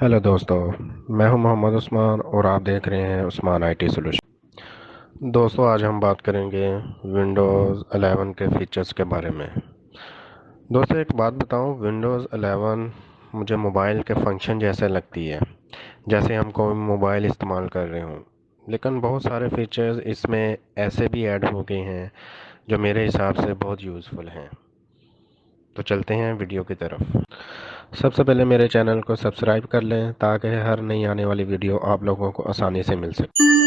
Hello दोस्तों। मैं हूं मोहम्मद उस्मान और आप देख रहे हैं उस्मान आईटी सॉल्यूशन। दोस्तों, आज हम बात करेंगे विंडोज़ 11 के फीचर्स के बारे में। दोस्तों, एक बात बताऊं, विंडोज़ 11 मुझे मोबाइल के फंक्शन जैसे लगती है, जैसे हम कोई मोबाइल इस्तेमाल कर रहे हों। लेकिन बहुत सारे फीचर्स इसमें ऐसे भी ऐड हो गए हैं जो मेरे हिसाब से बहुत यूज़फुल हैं। तो चलते हैं वीडियो की तरफ। सबसे पहले मेरे चैनल को सब्सक्राइब कर लें ताकि हर नई आने वाली वीडियो आप लोगों को आसानी से मिल सके।